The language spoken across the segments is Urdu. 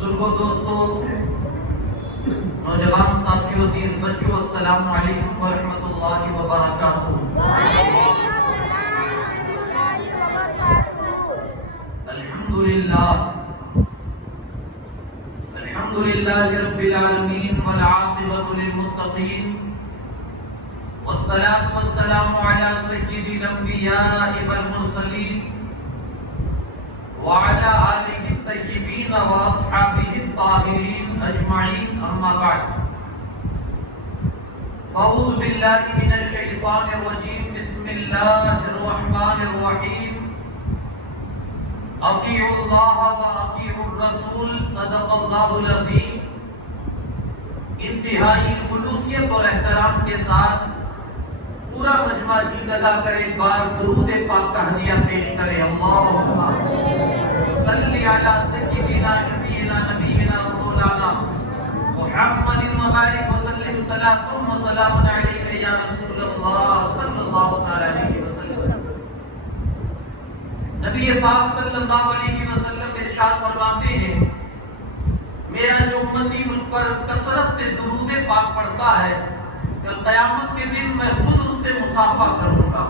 بزرگوں، دوستوں، نوجوان ساتھیوں، عزیز بچوں، السلام علیکم ورحمۃ اللہ وبرکاتہ۔ الحمد للہ رب العالمین والعاقبۃ للمتقین والصلاة والسلام علی سید الانبیاء والمرسلین وعلى آلہ الطیبین واصحابہ الطاہرین اجمعین، اما بعد، اعوذ باللہ من الشیطان الرجیم، بسم اللہ الرحمن الرحیم، اطیعوا اللہ واطیعوا الرسول، صدق اللہ العظیم۔ انتہائی خلوصیت اور احترام کے ساتھ پورا مجمع جی لگا کر ایک بار درود پاک کا ہدیہ پیش کرے۔ اللہم صلی علی سیدنا شفیعنا نبینا مولانا محمد مبارک وسلم، صلاۃ و سلام علیک یا رسول اللہ صلی اللہ علیہ وسلم۔ نبی پاک صلی اللہ علیہ وسلم ارشاد فرماتے ہیں، میرا جو امتی مجھ پر کثرت سے درود پاک پڑھتا ہے، کل قیامت کے دن میں خود اس سے مصافحہ کروں گا۔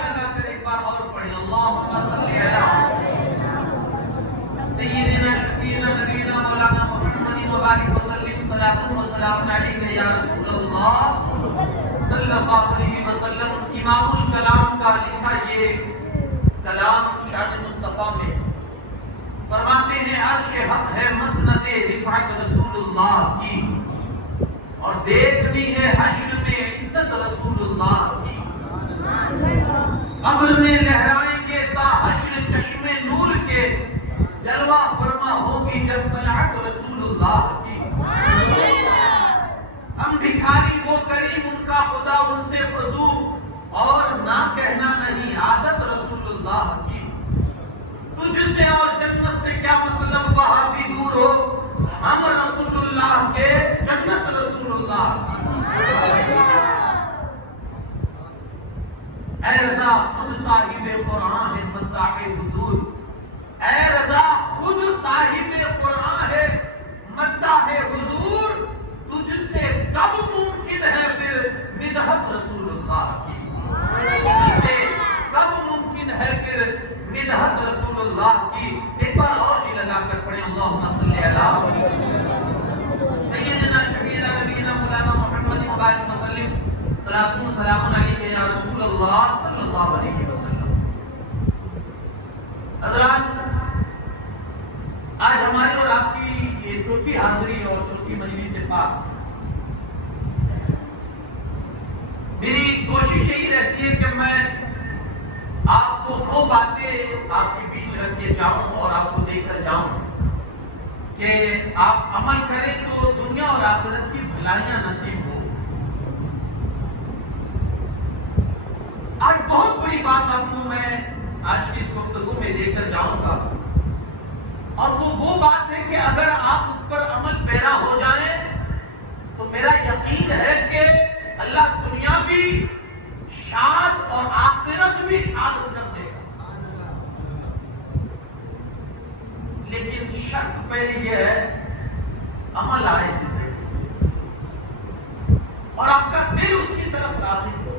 لگا کر ایک بار اور پڑھیں، اللہم صلی علی سیدنا شفیعنا نبینا مولانا محمد مبارک وسلم، صلاۃ و سلام علیک یا رسول اللہ صلی اللہ علیہ وسلم۔ امام الکلام کا لکھا یہ کلام شان مصطفیٰ میں فرماتے ہیں، عرش حق ہے مسند رفعت رسول اللہ کی، اور دیکھنی ہے حشر میں عزت رسول اللہ کی۔ قبر میں لہرائیں گے تا حشر چشم نور کے، جلوہ فرما ہوگی جب طلعت رسول اللہ کی۔ ہم بھکاری وہ کریم ان کا خدا ان سے فضو، اور نہ کہنا نہیں عادت رسول اللہ کی۔ تجھ سے اور جنت سے کیا مطلب وہاں بھی دور ہو، ہم رسول اللہ کے جنت رسول اللہ کی۔ اے رضا خود صاحب قرآن ہے مداح حضور، اے رضا خود صاحب قرآن ہے مداح حضور، تجھ سے کب ممکن ہے پھر مدحت رسول اللہ کی؟ تجھ سے کب ممکن ہے پھر مدحت رسول اللہ کی؟ ایک بار اور جی لگا کر پڑھیں، اللہم صلی علی سیدنا شفیعنا نبینا مولانا محمد مبارک وسلم، صلاۃ و سلام علیک یا رسول اللہ صلی اللہ علیہ وسلم۔ حضرات، آج ہماری اور آپ کی یہ چوتھی حاضری اور چوتھی مجلس پاک، میری کوشش یہی رہتی ہے کہ میں آپ کو وہ باتیں آپ کے بیچ رکھ کے جاؤں اور آپ کو دے کر جاؤں کہ آپ عمل کریں تو دنیا اور آخرت کی بھلائیاں نصیب ہو۔ آج بہت بڑی بات آپ کو میں آج کی اس گفتگو میں دے کر جاؤں گا، اور وہ بات ہے کہ اگر آپ اس پر عمل پیرا ہو جائیں تو میرا یقین ہے کہ اللہ دنیا بھی شاد اور آخرت بھی شاد کر دے گا۔ لیکن شرط پہلی یہ ہے عمل آئے زندگی اور آپ کا دل اس کی طرف راغب ہو۔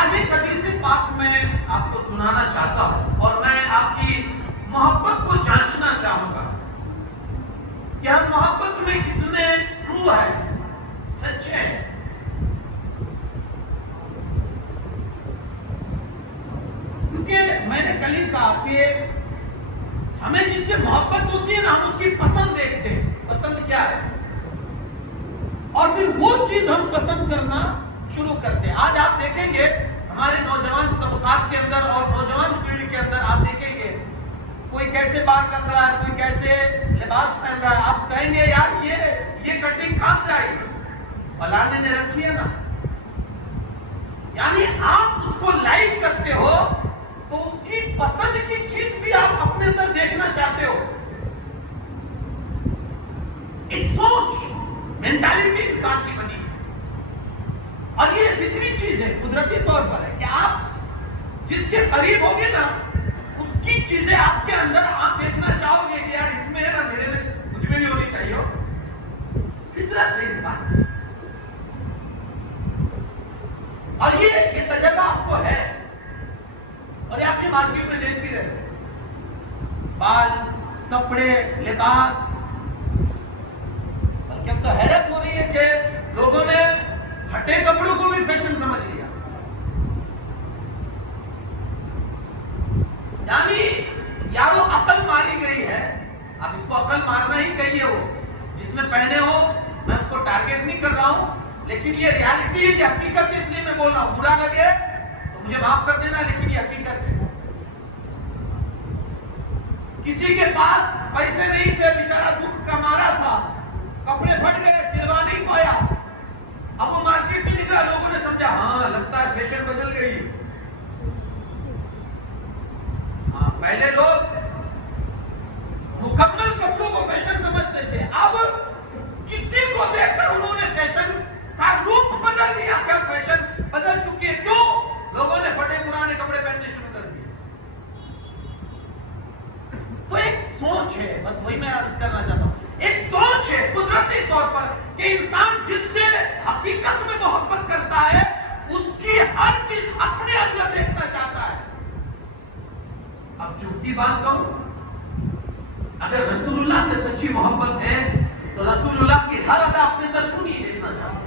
آج ایک حدیث پاک میں آپ کو سنانا چاہتا ہوں، اور میں آپ کی محبت کو جانچنا چاہوں گا کہ ہم محبت میں کتنے ٹرو ہیں، سچے ہیں۔ کیونکہ میں نے کل ہی کہا کہ ہمیں جس سے محبت ہوتی ہے نا، ہم اس کی پسند دیکھتے ہیں، پسند کیا ہے، اور پھر وہ چیز ہم پسند کرنا شروع کرتے ہیں۔ آج آپ دیکھیں گے ہمارے نوجوان طبقات کے اندر اور نوجوان فیلڈ کے اندر آپ دیکھیں گے کوئی کیسے بال رکھ رہا ہے، کوئی کیسے لباس پہن رہا ہے، آپ کہیں گے یار یہ کٹنگ کہاں سے آئی؟ فلانے نے رکھی ہے نا۔ یعنی آپ اس کو لائک کرتے ہو تو اس کی پسند کی چیز بھی آپ اپنے اندر دیکھنا چاہتے ہو۔ ایک سوچ، مینٹالٹی انسان کی بنی ہے، اور یہ فطری چیز ہے، قدرتی طور پر ہے کہ آپ جس کے قریب ہوگے نا چیزیں آپ کے اندر آپ دیکھنا چاہو گے کہ یار اس میں ہے نا میرے میں مجھ میں بھی ہونی چاہیے. فطرت ہے انسان. اور یہ تجربہ آپ کو ہے اور یہ آپ کی مارکیٹ میں دیکھ بھی رہے. بال, کپڑے, لباس. بلکہ اب تو حیرت ہو رہی ہے کہ لوگوں نے ہٹے کپڑوں کو بھی فیشن سمجھ لیا. یعنی یارو عقل ماری گئی ہے. اب اس کو عقل مارنا ہی کہیے. وہ جس نے پہنے ہو, میں اس کو ٹارگیٹ نہیں کر رہا ہوں, لیکن یہ ریالٹی ہے, یہ حقیقت ہے, اس لیے میں بول رہا ہوں. برا لگے تو مجھے معاف کر دینا, لیکن یہ حقیقت ہے. کسی کے پاس پیسے نہیں تھے, بیچارہ دکھ کا مارا تھا, کپڑے پھٹ گئے, سلوا نہیں پایا. اب وہ مارکیٹ سے نکلا, لوگوں نے سمجھا ہاں لگتا ہے فیشن بدل گئی. ہاں, پہلے لوگ مکمل کپڑوں کو فیشن سمجھتے تھے. اب کسی کو دیکھ کر انہوں نے فیشن کا روپ بدل دیا. کیا فیشن بدل چکی ہے؟ کیوں؟ لوگوں نے پھٹے پرانے کپڑے پہننے شروع کر دیے. تو ایک سوچ ہے, بس وہی میں عرض کرنا چاہتا ہوں. ایک سوچ ہے قدرتی طور پر کہ انسان جس سے حقیقت میں محبت کرتا ہے اس کی ہر چیز اپنے اندر دیکھنا چاہتا ہے. اب جھوٹی بات کہوں, اگر رسول اللہ سے سچی محبت ہے تو رسول اللہ کی ہر ادا اپنے اندر کیوں نہیں دیکھنا چاہتا؟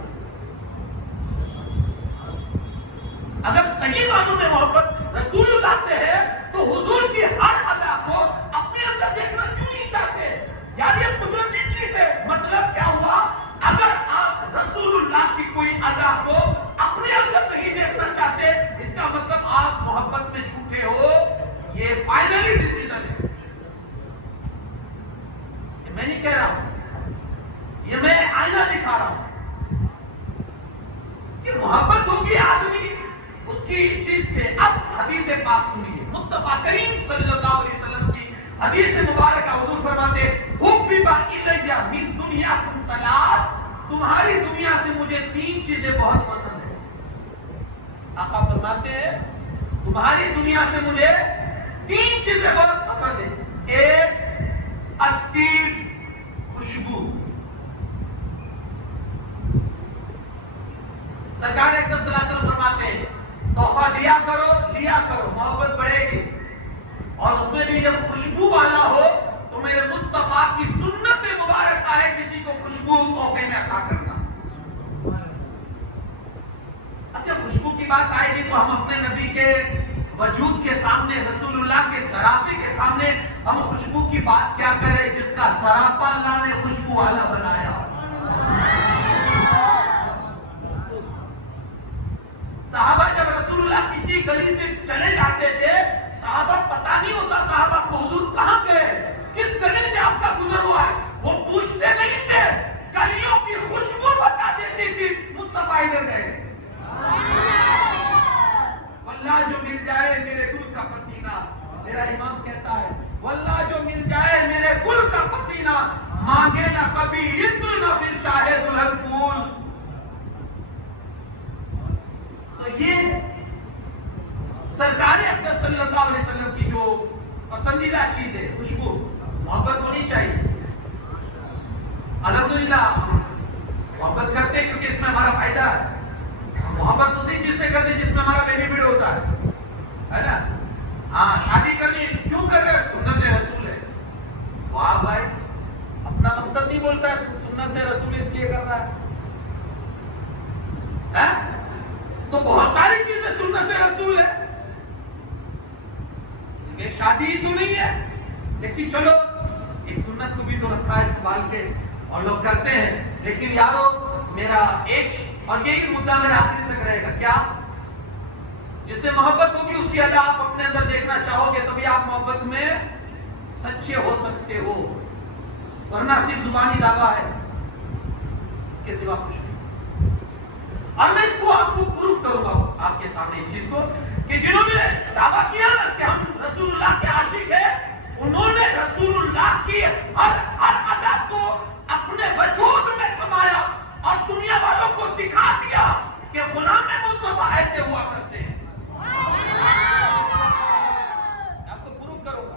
اگر صحیح معنوں میں محبت رسول اللہ سے ہے تو حضور کی ہر ادا کو اپنے اندر دیکھنا کیوں نہیں چاہتے؟ یار یہ قدرتی چیز ہے. مطلب کیا ہوا؟ اگر آپ رسول اللہ کی کوئی ادا کو اپنے اندر نہیں دیکھنا چاہتے, اس کا مطلب آپ محبت میں جھوٹے ہو. یہ فائنلی ڈیسیژن ہے. یہ میں نہیں کہہ رہا ہوں, یہ میں آئینہ دکھا رہا ہوں کہ محبت ہوگی آدمی اس کی چیز سے. اب حدیث پاک سنیے, مصطفیٰ کریم صلی اللہ علیہ وسلم کی حدیث مبارکہ. حضور فرماتے حُبِّبَ إِلَيَّ مِن دُنْيَاكُمْ ثَلَاث, تمہاری دنیا سے مجھے 3 چیزیں بہت پسند ہیں. آقا فرماتے ہیں تمہاری دنیا سے مجھے 3 چیزیں بہت پسند ہیں. ایک الطیب, خوشبو. سرکار اقدس صلی اللہ علیہ وسلم فرماتے ہیں تحفہ دیا کرو, لیا کرو, محبت بڑھے گی. اور اس میں بھی جب خوشبو والا ہو تو میرے مصطفیٰ کی سنت مبارک ہے کسی کو خوشبو تحفے میں عطا کرنا. اب جب خوشبو کی بات آئے گی تو ہم اپنے نبی کے وجود کے سامنے, رسول اللہ کے سراپے کے سامنے ہم خوشبو کی بات کیا کریں جس کا سراپا اللہ نے خوشبو والا بنایا. صحابہ جب رسول اللہ کسی گلی سے چلے جاتے تھے, صحابہ پتہ نہیں ہوتا صحابہ کو حضور کہاں گئے, کس گلی سے آپ کا گزر ہوا ہے. وہ پوچھتے نہیں تھے, گلیوں کی خوشبو بتا دیتی تھی مصطفیٰ ادھر گئے. واللہ جو مل جائے میرے گل کا پسینہ, میرا امام کہتا ہے واللہ جو مل جائے میرے گل کا پسینہ, مانگے نہ کبھی عطر نہ پھر چاہے دلہن پھول. تو یہ سرکار اقدس صلی اللہ علیہ وسلم کی جو پسندیدہ چیز ہے خوشبو, محبت ہونی چاہیے. الحمدللہ محبت کرتے ہیں کیونکہ اس میں ہمارا فائدہ ہے. محبت اسی چیز سے کرتے جس میں ہمارا بینیفٹ ہوتا ہے نا. ہاں, شادی کرنی کیوں کر رہے ہیں؟ سنت رسول ہے. واہ بھائی, اپنا مقصد نہیں بولتا ہے, سنت رسول اس لیے کر رہا ہے. تو بہت ساری چیزیں سنت رسول ہے, صرف ایک شادی ہی تو نہیں ہے. لیکن چلو ایک سنت کو بھی تو رکھا ہے سنبھال کے اور لوگ کرتے ہیں. لیکن یارو میرا ایک اور یہی مدعا میرا آخری تک رہے گا, کیا جس سے محبت ہوگی اس کی ادا آپ اپنے اندر دیکھنا چاہو گے تبھی آپ محبت میں سچے ہو سکتے ہو, ورنہ صرف زبانی دعویٰ ہے, اس کے سوا کچھ نہیں. اور میں اس کو آپ کو پروف کروں گا آپ کے سامنے اس چیز کو کہ جنہوں نے دعویٰ کیا کہ ہم رسول اللہ کے عاشق ہیں, انہوں نے رسول اللہ کی ہر ادا کو اپنے وجود میں سمایا اور دنیا والوں کو دکھا دیا کہ غلام مصطفیٰ ایسے ہوا کرتے ہیں. آپ کو پروف کروں گا.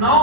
9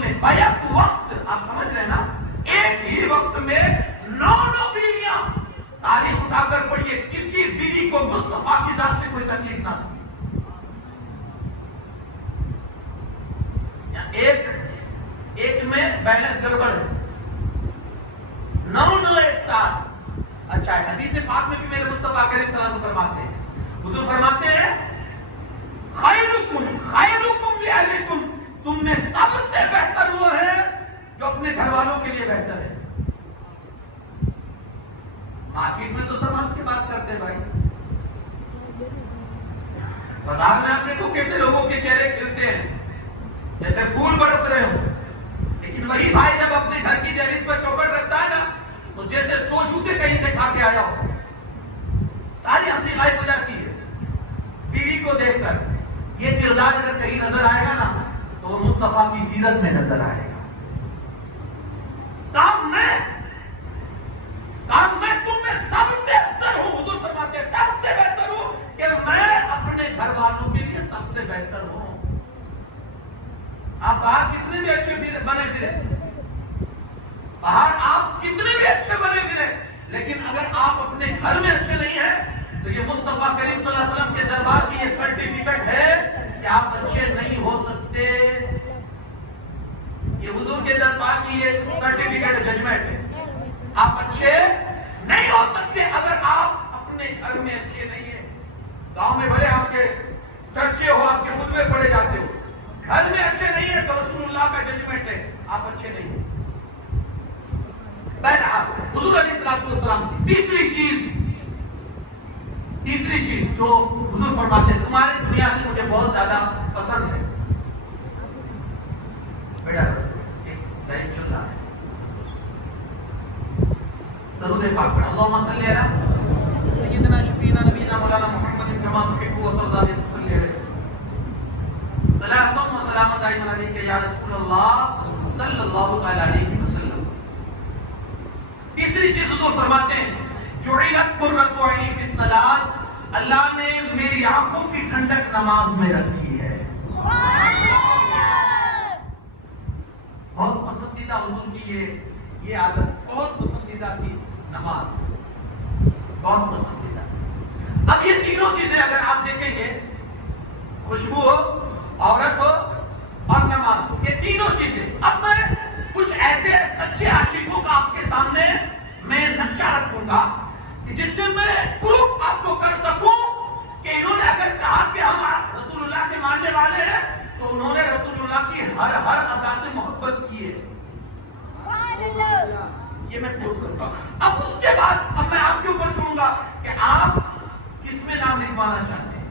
میں بیک وقت، آپ سمجھ رہے ہیں نا، ایک ہی وقت میں 9 بیویاں، تاریخ اٹھا کر پڑھیے، کسی بیوی کو مصطفیٰ کی ذات سے کوئی تکلیف نہ تھی. ایک میں بیلنس گڑبڑ ہے، 9 ایک ساتھ. اچھا ہے، حدیث پاک میں بھی میرے مصطفیٰ کریم صلی اللہ علیہ وسلم فرماتے ہیں، حضور فرماتے ہیں خیرکم لأہلکم، تم میں سب سے بہتر وہ ہے جو اپنے گھر والوں کے لیے بہتر ہے. مارکیٹ میں تو سماج کی بات کرتے ہیں بھائی، بازار میں آپ دیکھو کیسے لوگوں کے چہرے کھلتے ہیں جیسے پھول برس رہے ہوں، لیکن وہی بھائی جب اپنے گھر کی دہلیز پر چوکھٹ رکھتا ہے نا تو جیسے سو جوتے کہیں سے کھا کے آیا ہو، ساری ہنسی غائب ہو جاتی ہے بیوی کو دیکھ کر. یہ کردار اگر کہیں نظر آئے گا نا تو وہ مصطفیٰ کی سیرت میں نظر آئے گا. کام میں تم میں سب سے افضل ہوں، حضور فرماتے ہیں سب سے بہتر ہوں کہ میں اپنے گھر والوں کے لیے سب سے بہتر ہوں. آپ باہر کتنے بھی اچھے بنے پھرے، باہر آپ کتنے بھی اچھے بنے پھرے، لیکن اگر آپ اپنے گھر میں اچھے نہیں ہیں تو یہ مصطفیٰ کریم صلی اللہ علیہ وسلم کے دربار کی یہ سرٹیفکیٹ ہے کہ آپ اچھے نہیں ہو سکتے. یہ حضور کے دربار کی یہ سرٹیفکیٹ ججمنٹ ہے، آپ اچھے نہیں ہو سکتے اگر آپ اپنے گھر میں اچھے نہیں ہیں. گاؤں میں بھلے آپ کے چرچے ہو، آپ کے خطبے پڑھے جاتے ہو، گھر میں اچھے نہیں ہیں تو رسول اللہ کا ججمنٹ ہے آپ اچھے نہیں ہیں. بہرحال حضور علیہ السلام کی تیسری چیز جو حضور فرماتے ہیں تمہاری دنیا سے مجھے بہت زیادہ پسند ہے. بیٹا ٹائم چل رہا ہے، درود پاک پڑھیں. اللہم صلی علی سیدنا شفیعنا نبینا مولانا محمد کما تحب و ترضى صلی علیہ صلاۃ و سلام دائما علیک یا رسول اللہ صلی اللہ تعالی علیہ وسلم. تیسری چیز حضور فرماتے ہیں جعلت قرۃ عینی فی الصلاۃ، اللہ نے میری آنکھوں کی ٹھنڈک نماز میں رکھی ہے. بہت پسندیدہ حضور کی یہ عادت، بہت پسندیدہ تھی نماز، بہت پسندیدہ. اب یہ تینوں چیزیں اگر آپ دیکھیں گے، خوشبو ہو، عورت ہو اور نماز ہو، یہ تینوں چیزیں. اب میں کچھ ایسے سچے عاشقوں کا آپ کے سامنے میں نقشہ رکھوں گا جس سے میں پروف آپ کو کر سکوں کہ انہوں نے اگر کہا کہ ہم رسول اللہ کے ماننے والے ہیں تو انہوں نے رسول اللہ کی ہر ادا سے محبت کی ہے. یہ میں پروف کرتا ہوں. اب اس کے بعد اب میں آپ کے اوپر چھوڑوں گا کہ آپ کس میں نام لکھوانا چاہتے ہیں.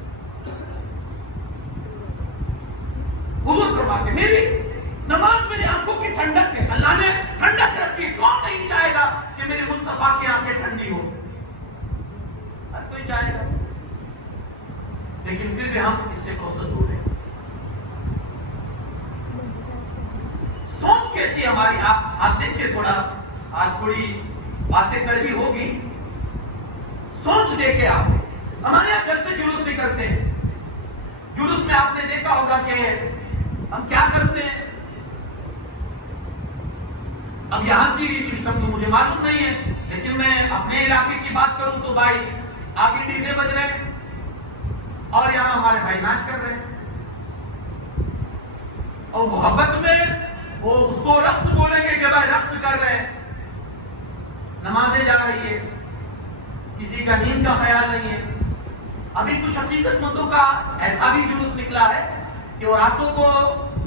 حضور فرماتے میری نماز میری آنکھوں کی ٹھنڈک ہے، اللہ نے ٹھنڈک رکھی ہے. کون نہیں چاہے گا کہ میرے مصطفیٰ کی آنکھیں ٹھنڈی ہو؟ ہر کوئی چاہے گا، لیکن پھر بھی ہم اس سے کوسر دور ہیں. سوچ کیسی ہماری، آپ دیکھیں تھوڑا، آج تھوڑی باتیں کڑوی ہوگی، سوچ دیکھیں آپ. ہمارے یہاں جلسے جلوس بھی کرتے ہیں، جلوس میں آپ نے دیکھا ہوگا کہ ہم کیا کرتے ہیں. اب یہاں کی سسٹم تو مجھے معلوم نہیں ہے، لیکن میں اپنے علاقے کی بات کروں تو بھائی آگے ڈی جے بج رہے ہیں اور یہاں ہمارے بھائی ناچ کر رہے ہیں، اور محبت میں وہ اس کو رقص بولیں گے کہ بھائی رقص کر رہے ہیں. نمازیں جا رہی ہے، کسی کا نیند کا خیال نہیں ہے. ابھی کچھ حقیقت مندوں کا ایسا بھی جلوس نکلا ہے کہ وہ راتوں کو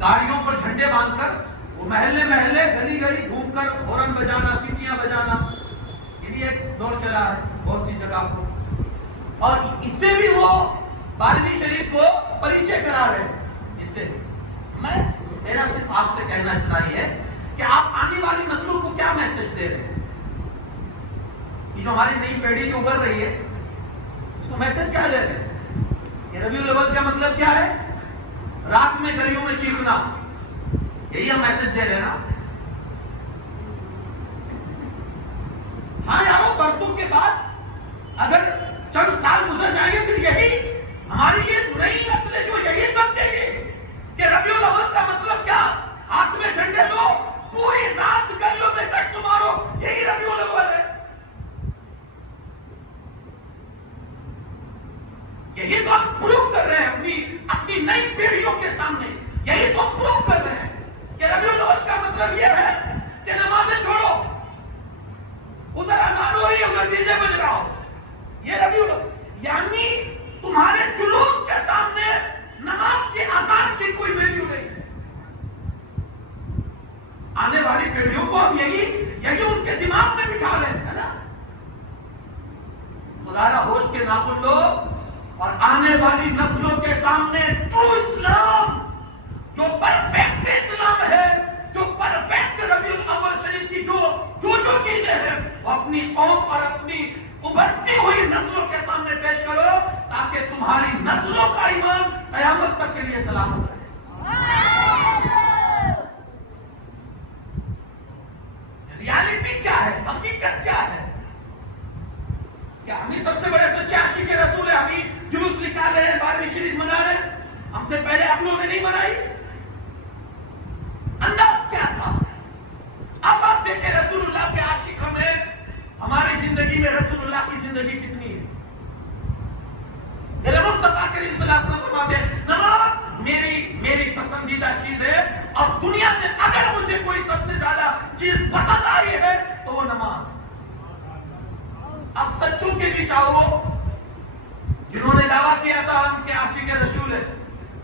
گاڑیوں پر جھنڈے باندھ کر وہ محلے گلی گلی گھوم کر ہورن بجانا، سیٹیاں بجانا، یہ بھی ایک دور چلا ہے بہت سی جگہ کو. اور اس سے بھی وہ 12ویں شریف کو پریچے کرا رہے ہیں. اس سے میرا صرف آپ سے کہنا اتنا ہی ہے کہ آپ آنے والی نسلوں کو کیا میسج دے رہے ہیں. یہ جو ہماری نئی پیڑھی جو ابھر رہی ہے اس کو میسج کیا دے رہے ہیں؟ یہ ربیع الاول کا مطلب کیا ہے؟ رات میں گلیوں میں چیخنا، یہی ہم میسج دے رہے ہیں نا. ہاں یارو، برسوں کے بعد اگر چند سال گزر جائیں گے پھر یہی ہماری یہ نئی نسلیں جو یہی سمجھے گی کہ ربیع الاول کا مطلب کیا؟ ہاتھ میں جھنڈے پیڑھیوں کے سامنے یہی تو پروو کر رہے ہیں کہ ربیع الاول کا مطلب یہ ہے کہ نمازیں چھوڑو. ادھر اذان ہو رہی ہے, ادھر ڈی جے بج رہا ہو, یہ ربیع الاول. یعنی تمہارے جلوس کے سامنے نماز کی اذان کی کوئی ویلیو نہیں. آنے والی پیڑھیوں کو اب یہی ان کے دماغ میں بٹھا لیں, ہے نا. خدا را ہوش کے ناخن لو اور آنے والی نسلوں کے سامنے ٹرو اسلام, جو پرفیکٹ اسلام ہے, جو پرفیکٹ ربیع الاول شریف کی جو چیزیں ہیں, وہ اپنی قوم اور اپنی ابھرتی ہوئی نسلوں کے سامنے پیش کرو, تاکہ تمہاری نسلوں کا ایمان قیامت تک کے لیے سلامت رہے. ریالٹی کیا ہے, حقیقت کیا ہے؟ کیا ہم ہی سب سے بڑے سچے عاشق رسول ہیں؟ ہم ہی جلوس نکالے ہیں, 12ویں شریف منا رہے ہیں, ہم سے پہلے اگلوں نے نہیں منائی. انداز کیا تھا؟ اب آپ دیکھیں رسول اللہ کے عاشق ہمیں, ہماری زندگی میں رسول اللہ کی زندگی کتنی ہے. میرے مصطفیٰ کریم صلی اللہ علیہ وسلم فرماتے ہیں نماز میری پسندیدہ چیز ہے, اور دنیا میں اگر مجھے کوئی سب سے زیادہ چیز پسند آئی ہے تو وہ نماز. اب سچوں کے بھی چاہو جنہوں نے دعویٰ کیا تھا ہم کے عاشق رسول ہے,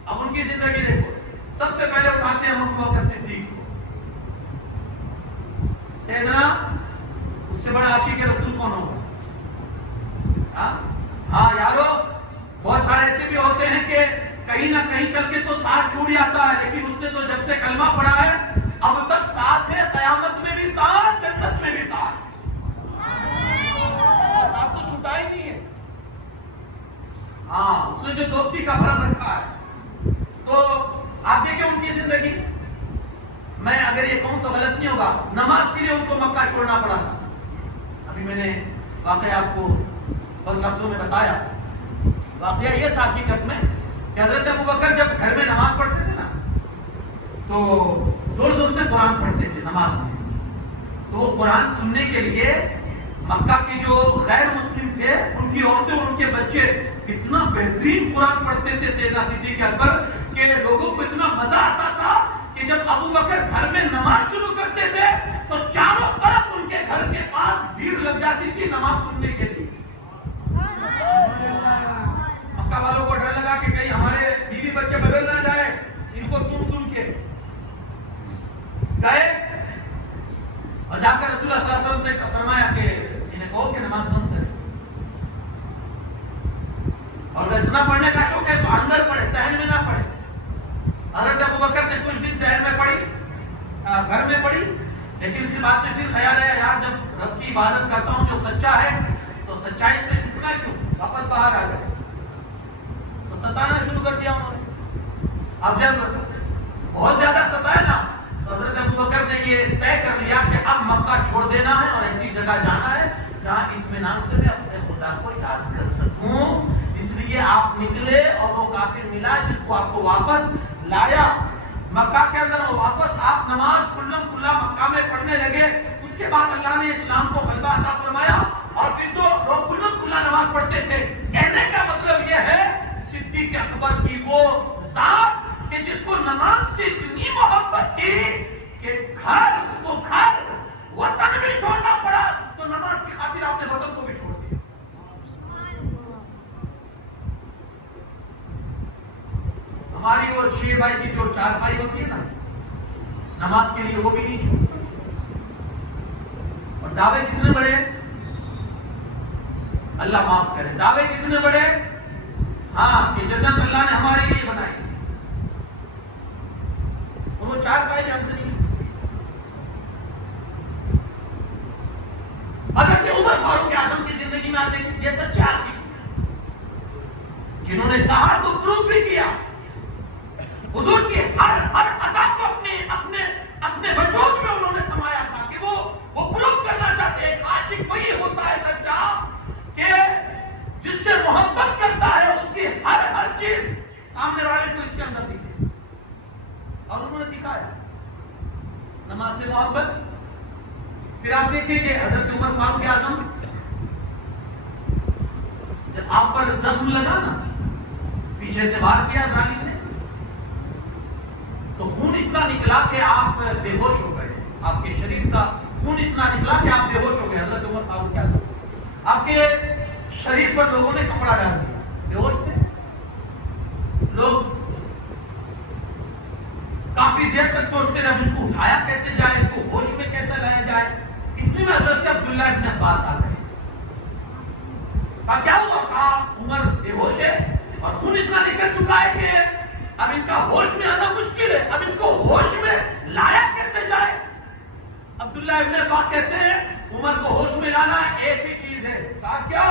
اب ان کی زندگی دیکھو. سب سے پہلے اٹھاتے ہیں ابو بکر صدیق کو. سیدنا اس سے بڑا عاشق رسول کون ہوگا؟ ہاں یارو, بہت سارے ایسے بھی ہوتے ہیں کہ کہیں نہ کہیں چل کے تو ساتھ چھوٹ جاتا ہے, لیکن اس نے تو جب سے کلمہ پڑھا ہے اب تک ساتھ ہے, قیامت میں بھی ساتھ, جنت میں بھی ساتھ. ساتھ تو چھوٹا ہی نہیں ہے. ہاں, اس نے جو دوستی کا بھرم رکھا ہے. تو آپ دیکھیں ان کی زندگی. میں اگر یہ کہوں تو غلط نہیں ہوگا, نماز کے لیے ان کو مکہ چھوڑنا پڑا. ابھی میں نے واقعہ آپ کو اور لفظوں میں بتایا. واقعہ یہ تھا حقیقت میں کہ حضرت ابوبکر جب گھر میں نماز پڑھتے تھے نا تو زور زور سے قرآن پڑھتے تھے نماز میں. تو وہ قرآن سننے کے لیے مکہ کے جو غیر مسلم تھے ان کی عورتیں اور ان کے بچے اتنا بہترین قرآن پڑھتے تھے سیدنا صدیق اکبر کہ لوگوں کو اتنا مزہ آتا تھا کہ جب ابوبکر گھر میں نماز شروع کرتے تھے تو چاروں طرف ان کے گھر کے پاس بھیڑ لگ جاتی تھی نماز سننے کے لیے. مکہ والوں کو ڈر لگا کہ کہیں ہمارے بیوی بچے بدل نہ جائے, ان کو سن کے گئے اور جا کر رسول اللہ صلی اللہ علیہ وسلم سے فرمایا کہ انہیں کہو کہ نماز بند کرے, اور اتنا پڑھنے کا شوق ہے تو اندر پڑھے, صحن میں نہ پڑھے. حضرت ابوبکر نے کچھ دن صحن میں پڑھی, گھر میں پڑھی, لیکن پھر بعد میں پھر خیال آیا یار جب رب کی عبادت کرتا ہوں جو سچا ہے تو سچائی میں چھپنا کیوں, واپس باہر آ گئے تو ستانا شروع کر دیا انہوں نے. اب جب بہت زیادہ ستایا نا تو حضرت ابوبکر نے یہ طے کر لیا کہ اب مکہ چھوڑ دینا ہے اور ایسی جگہ جانا ہے جہاں اطمینان سے میں اپنے خدا کو یاد کر سکوں. اس لیے آپ نکلے اور وہ کافر ملا جس کو آپ کو واپس لایا مکہ کے اندر, اور واپس آپ نماز کلم کلا مکہ میں پڑھنے لگے. اس کے بعد اللہ نے اسلام کو غلبہ عطا فرمایا اور پھر تو لوگ کلم کلا نماز پڑھتے تھے. کہنے کا مطلب یہ ہے صدیق اکبر کی وہ ذات کہ جس کو نماز سے اتنی محبت تھی کہ گھر تو گھر, وطن بھی چھوڑنا پڑا تو نماز کی خاطر آپ نے وطن کو بھی چھوڑ دیا. ہماری وہ 6 بھائی کی جو 4 بھائی ہوتی ہے نا نماز کے لیے, وہ بھی نہیں چھوڑتی. اور دعوے کتنے بڑے, اللہ معاف کرے, دعوے کتنے بڑے, ہاں کہ جنت اللہ نے ہمارے لیے بنائی, اور وہ 4 بھائی بھی ہم سے نہیں چھوڑتے. حضرت عمر فاروق اعظم کی زندگی میں آپ دیکھیں یہ سچے عاشق جنہوں نے کہا تو پروف بھی کیا. حضور کی ہر ادا کو اپنے وجود میں انہوں نے سمایا تھا کہ وہ پروف کرنا چاہتے ہیں. ایک عاشق وہی ہوتا ہے سچا کہ جس سے محبت کرتا ہے اس کی ہر چیز سامنے والے کو اس کے اندر دکھے, اور انہوں نے دکھایا نماز سے محبت. پھر آپ دیکھیں کہ حضرت عمر فاروق اعظم جب آپ پر زخم لگا نا, پیچھے سے وار کیا ظالم نے, اتنا نکلا کہ آپ بے ہوش ہو گئے، آپ کے شریر کا خون اتنا نکلا کہ آپ بے ہوش ہو گئے. حضرت عمر فاروق اعظم آپ کے شریر پر لوگوں نے کپڑا ڈال دیا، بے ہوش تھے. لوگ کافی دیر تک سوچتے رہے ان کو اٹھایا کیسے جائے، ان کو ہوش میں کیسے لایا جائے. اتنی میں حضرت عبداللہ ابن عباس آ گئے. کیا ہوا؟ کہا عمر بے ہوش ہے اور خون اتنا نکل چکا ہے کہ اب ان کا ہوش میں آنا مشکل ہے، اب ان کو ہوش میں لایا کیسے جائے. عبداللہ ابن عباس کہتے ہیں عمر کو ہوش میں لانا ایک ہی چیز ہے. کہا کیا؟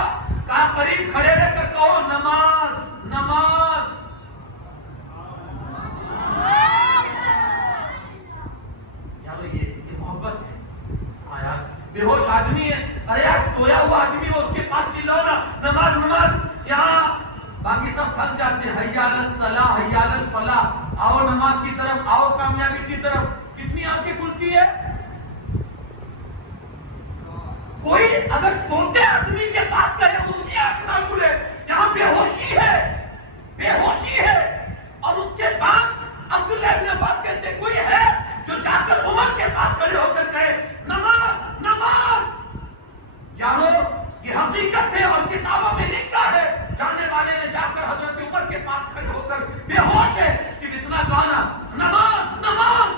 کہا قریب کھڑے رہ کر کہو نماز نماز. یہ محبت ہے. یار بے ہوش آدمی ہے، ارے یار سویا ہوا آدمی ہو اس کے پاس چلاؤ نا نماز نماز. یہاں باقی سب تھک جاتے ہیں، حی علی الصلاح حی علی الفلاح، آؤ نماز کی طرف، آؤ کامیابی کی طرف. کتنی آنکھیں کھلتی ہے. کوئی اگر سوتے آدمی کے پاس گئے اس کی آنکھ نہ کھلے. یہاں بے ہوشی ہے، بے ہوشی ہے. اور اس کے بعد عبداللہ ابن عباس کہتے ہیں کوئی ہے جو جا کر عمر کے پاس کھڑے ہو کر کہے نماز نماز. یارو یہ حقیقت ہے اور کتابوں میں لکھا ہے. جانے والے نے جا کر حضرت عمر کے پاس کھڑے ہو کر بے ہوش ہے صرف اتنا کہا نماز نماز.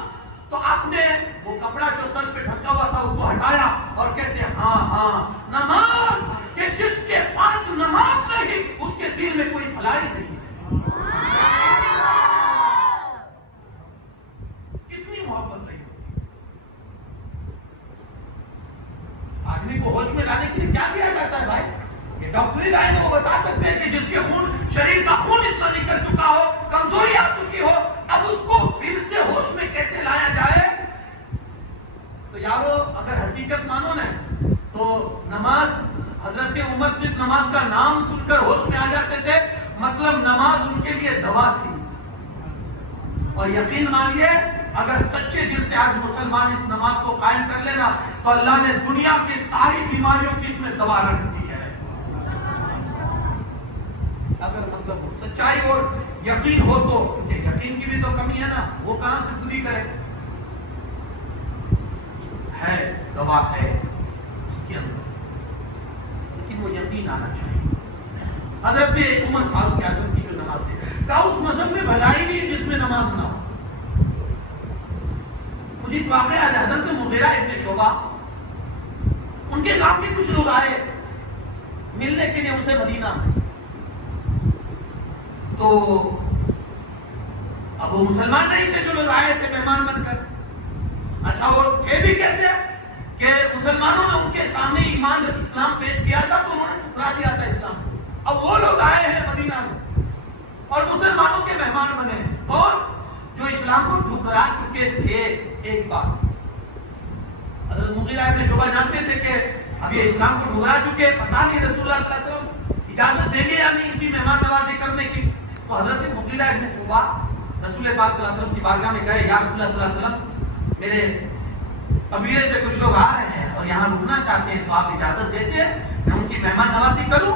تو آپ نے وہ کپڑا جو سر پہ ڈھکا ہوا تھا اس کو ہٹایا اور کہتے ہیں ہاں ہاں نماز، کہ جس کے پاس نماز نہیں اس کے دل میں کوئی بھلائی نہیں ہے. کتنی محبت نہیں ہوتی. آدمی کو ہوش میں لانے کے لیے کیا کیا جاتا ہے بھائی؟ یہ ڈاکٹری لائن وہ بتا سکتے ہیں کہ جس کے خون شریر کا خون اتنا نکل چکا ہو، کمزوری آ چکی ہو، اب اس کو پھر سے ہوش میں کیسے لایا جائے. تو یارو اگر حقیقت مانو نا تو نماز، حضرت عمر صرف نماز کا نام سن کر ہوش میں آ جاتے تھے، مطلب نماز ان کے لیے دوا تھی. اور یقین مانیے اگر سچے دل سے آج مسلمان اس نماز کو قائم کر لینا تو اللہ نے دنیا کی ساری بیماریوں کی اس میں دوا رکھ دی ہے. اگر مطلب سچائی اور یقین ہو تو، کیونکہ یقین کی بھی تو کمی ہے نا، وہ کہاں سے پوری کرے. ہے دوا ہے اس کے اندر، لیکن وہ یقین آنا چاہیے. حضرت عمر فاروق اعظم کی جو نماز ہے، کہا اس مذہب میں بھلائی نہیں جس میں نماز نہ ہو. مجھے ایک واقعہ یاد ہے، حضرت مغیرہ ابن شعبہ ان کے گاؤں کے کچھ لوگ آئے ملنے کے لیے ان سے مدینہ. تو اب وہ مسلمان نہیں تھے جو لوگ آئے تھے مہمان بن کر. اچھا وہ تھے بھی کیسے کہ مسلمانوں نے ان کے سامنے ایمان اسلام پیش کیا تھا تو انہوں نے ٹھکرا دیا تھا اسلام. اب وہ لوگ آئے ہیں مدینہ میں اور مسلمانوں کے مہمان بنے ہیں، اور جو اسلام کو ٹھکرا چکے تھے ایک بار. حضرت مغیرہ ابن شعبہ جانتے تھے کہ اب یہ اسلام کو ٹھکرا چکے، پتہ نہیں رسول اللہ صلی اللہ علیہ وسلم اجازت دیں گے یا نہیں ان کی مہمان نوازی کرنے کی. تو حضرت مغیرہ ابن شعبہ رسول پاک صلی اللہ علیہ وسلم کی بارگاہ میں گئے، یا رسول اللہ صلی اللہ علیہ وسلم میرے قبیلے سے کچھ لوگ آ رہے ہیں اور یہاں رکنا چاہتے ہیں، تو آپ اجازت دیتے ہیں میں ان کی مہمان نوازی کروں؟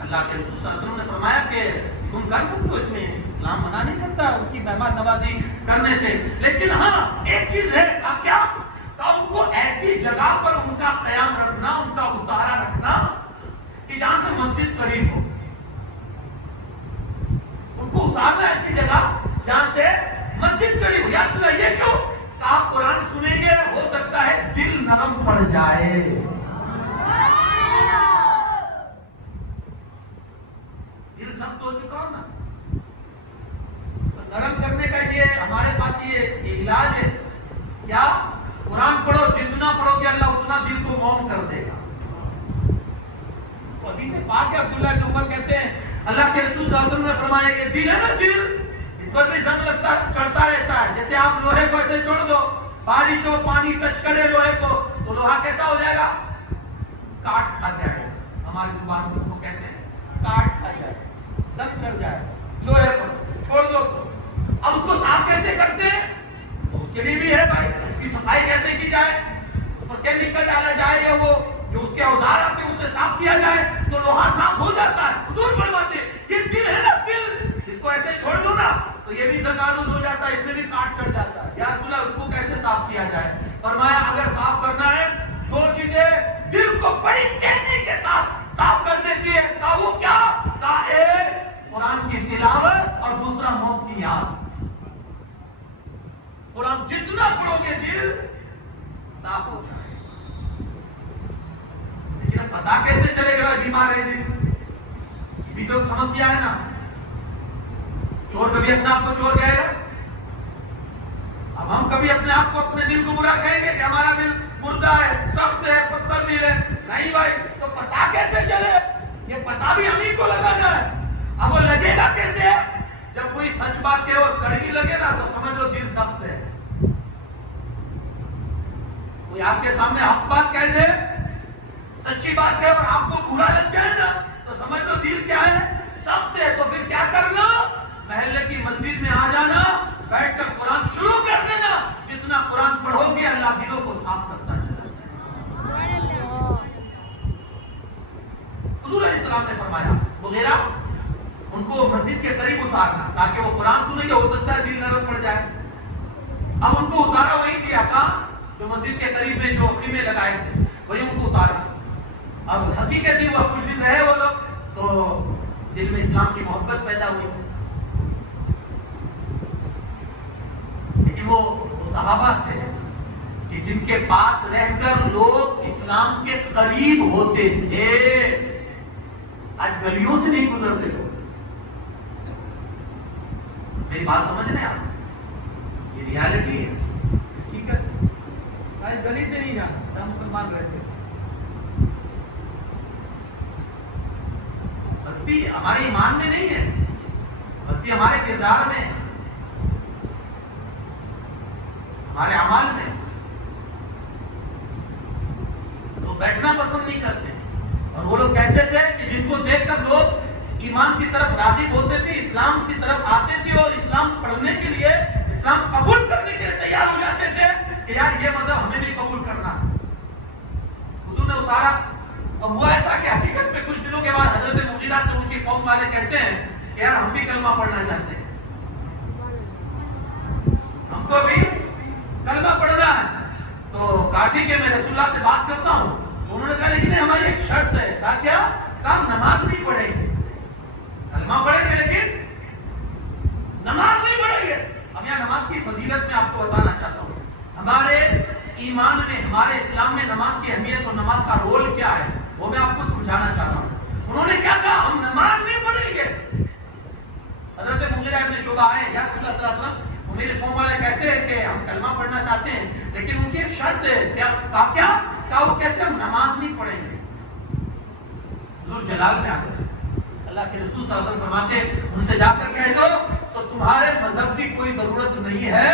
اللہ کے رسول صلی اللہ علیہ وسلم نے فرمایا کہ تم کر سکتے ہو، اس میں اسلام منع نہیں کرتا ان کی مہمان نوازی کرنے سے. لیکن ہاں ایک چیز ہے، آپ کیا ان کو ایسی جگہ پر ان کا قیام رکھنا، ان کا اتارا رکھنا کہ جہاں سے مسجد قریب ہو. ان کو اتارنا ایسی جگہ جہاں سے مسجد قریب ہو. یا سنا یہ کیوں؟ آپ قرآن سنیں گے ہو سکتا ہے دل نرم پڑ جائے. دل سخت ہو چکا ہو نا، نرم کرنے کا یہ ہمارے پاس یہ علاج ہے. کیا؟ قرآن پڑھو، جتنا پڑھو گے اللہ اتنا دل کو موم کر دے گا. حدیث پاک ہے، عبداللہ بن عمر کہتے ہیں اللہ کے رسول صلی اللہ علیہ وسلم نے فرمایا کہ دل ہے نا، دل اس پر بھی زنگ لگتا چڑھتا رہتا ہے. جیسے آپ لوہے کو ایسے چھوڑ دو، بارش ہو پانی ٹچ کرے لوہے کو تو لوہا کیسا ہو جائے گا؟ کاٹ کھا جائے گا. ہماری زبان میں اس کو کہتے ہیں کاٹ کھا جائے، زنگ چڑھ جائے لوہے پر، چھوڑ دو. اب اس کو صاف کیسے کرتے ہیں؟ تو اس کے لیے بھی ہے بھائی، اس کی صفائی کیسے کی جائے، اس پر کیمیکل ڈالا جائے یا وہ جو اس کے اوزار آتے ہیں اس سے صاف کیا جائے تو لوہا صاف ہو جاتا ہے. حضور فرماتے ہیں یہ دل ہے نا، دل اس کو ایسے چھوڑ دو نا تو یہ بھی زکالود ہو جاتا ہے، اس میں بھی کاٹ چڑھ جاتا ہے. یا رسول اللہ اس کو کیسے صاف کیا جائے؟ فرمایا اگر صاف کرنا ہے دو چیزیں دل کو بڑی تیزی کے ساتھ صاف کر دیتی ہے. کہا وہ کیا؟ کہا ایک قرآن کی تلاوت اور دوسرا موت کی یاد. قرآن جتنا پڑھو گے دل صاف ہو جائے. لیکن اب پتا کیسے چلے گا بیمار ہے دل؟ یہ بھی تو سمسیا ہے نا. چور کبھی اپنے آپ کو چور کہے گا؟ اب ہم کبھی اپنے آپ کو اپنے دل کو برا کہیں گے کہ ہمارا دل مردہ ہے، سخت ہے، پتھر دل ہے؟ نہیں بھائی. تو پتا کیسے چلے؟ یہ پتا بھی ہم ہی کو لگانا ہے. اب وہ لگے گا کیسے؟ جب کوئی سچ بات کہے اور کڑوی لگے نا تو سمجھ لو دل سخت ہے. کوئی آپ کے سامنے حق بات کہہ دے، سچی بات کہے اور آپ کو برا لگ جائے نا تو سمجھ لو دل کیا ہے؟ سخت ہے. تو پھر کیا کرنا؟ محلے کی مسجد میں آ جانا، بیٹھ کر قرآن شروع کر دینا. جتنا قرآن پڑھو گے اللہ دلوں کو صاف کرتا چلا. حضور علیہ السلام نے فرمایا وغیرہ ان کو مسجد کے قریب اتارنا تاکہ وہ قرآن سنیں گے، ہو سکتا ہے دل نرم پڑ جائے. اب ان کو اتارا وہی دیا تھا جو مسجد کے قریب میں جو خیمے لگائے تھے وہی ان کو اتارا. اب حقیقت وہ کچھ دن رہے وہ لوگ تو دل میں اسلام کی محبت پیدا ہوئی. لیکن وہ صحابہ تھے کہ جن کے پاس رہ کر لوگ اسلام کے قریب ہوتے تھے. آج گلیوں سے نہیں گزرتے لوگ. میری بات سمجھ رہے ہیں آپ؟ یہ ریالٹی ہے. ٹھیک ہے، اس گلی سے نہیں جانا جہاں مسلمان رہتے. بھکتی ہمارے ایمان میں نہیں ہے، بھکتی ہمارے کردار میں، ہمارے اعمال میں. تو بیٹھنا پسند نہیں کرتے. اور وہ لوگ کیسے تھے کہ جن کو دیکھ کر لوگ ایمان کی طرف راغب ہوتے تھے، اسلام کی طرف آتے تھے اور اسلام پڑھنے کے لیے، اسلام قبول کرنے کے لیے تیار ہو جاتے تھے کہ یار یہ مذہب ہمیں بھی قبول کرنا ہے. حضور نے اتارا. اب ہوا ایسا کہ حقیقت میں کچھ دنوں کے بعد حضرت مغیرہ سے ان کی قوم والے کہتے ہیں کہ یار ہم بھی کلمہ پڑھنا چاہتے ہیں، ہم کو بھی کلمہ پڑھنا ہے. تو کہا ٹھیک ہے میں رسول اللہ سے بات کرتا ہوں. انہوں نے کہا لیکن ہماری ایک شرط ہے. کہا کیا؟ کہا نماز نہیں پڑھیں گے، کلمہ پڑھیں گے لیکن نماز نہیں پڑھیں گے. اب یہاں نماز کی فضیلت میں آپ کو بتانا چاہتا ہوں. ہمارے ایمان میں، ہمارے اسلام میں نماز کی اہمیت اور نماز کا رول کیا ہے وہ میں آپ کو سمجھانا چاہتا ہوں. انہوں نے کیا کہا؟ ہم نماز نہیں پڑھیں گے. حضرت مغیرہ ابن شعبہ آئے، یا رسول اللہ صلی اللہ علیہ وسلم میرے قوم والے کہتے ہیں کہ ہم کلمہ پڑھنا چاہتے ہیں لیکن ان کی ایک شرط ہے. کیا کہا وہ کہتے ہیں ہم نماز نہیں پڑھیں گے. حضور جلال میں آتے ہیں، اللہ کے رسول صلی اللہ علیہ وسلم فرماتے ہیں ان سے جا کر کہہ دو تو تمہارے مذہب کی کوئی ضرورت نہیں ہے،